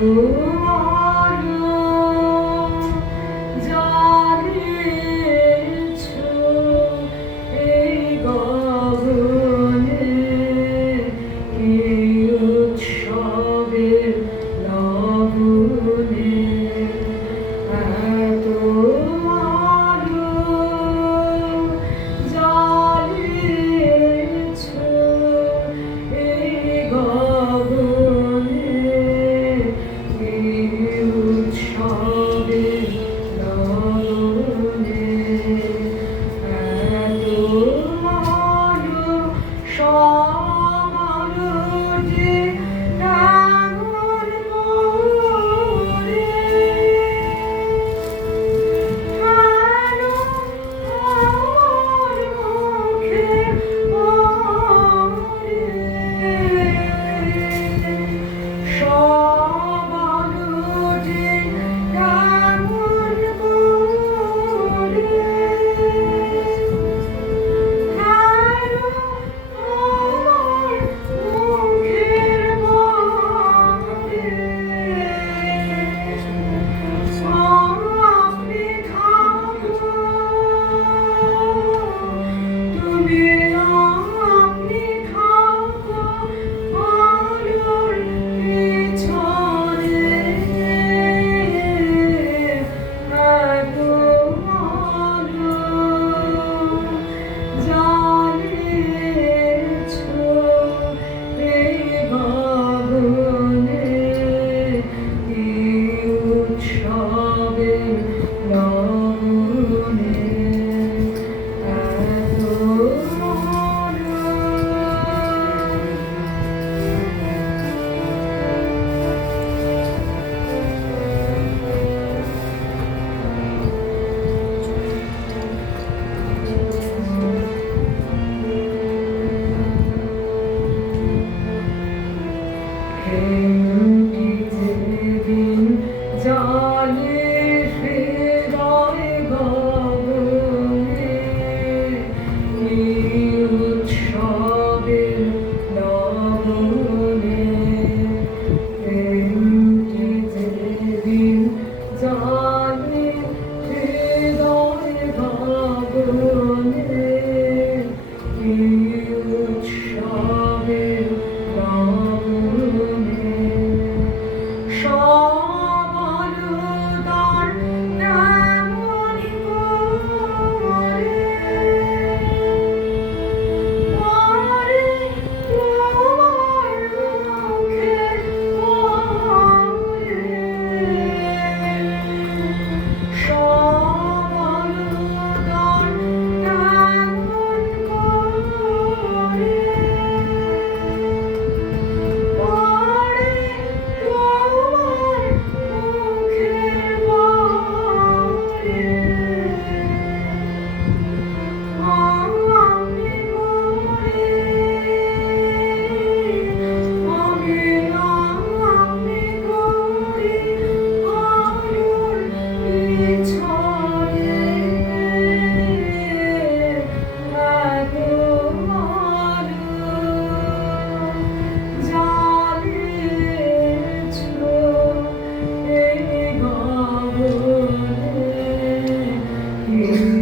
Ooh. done. কি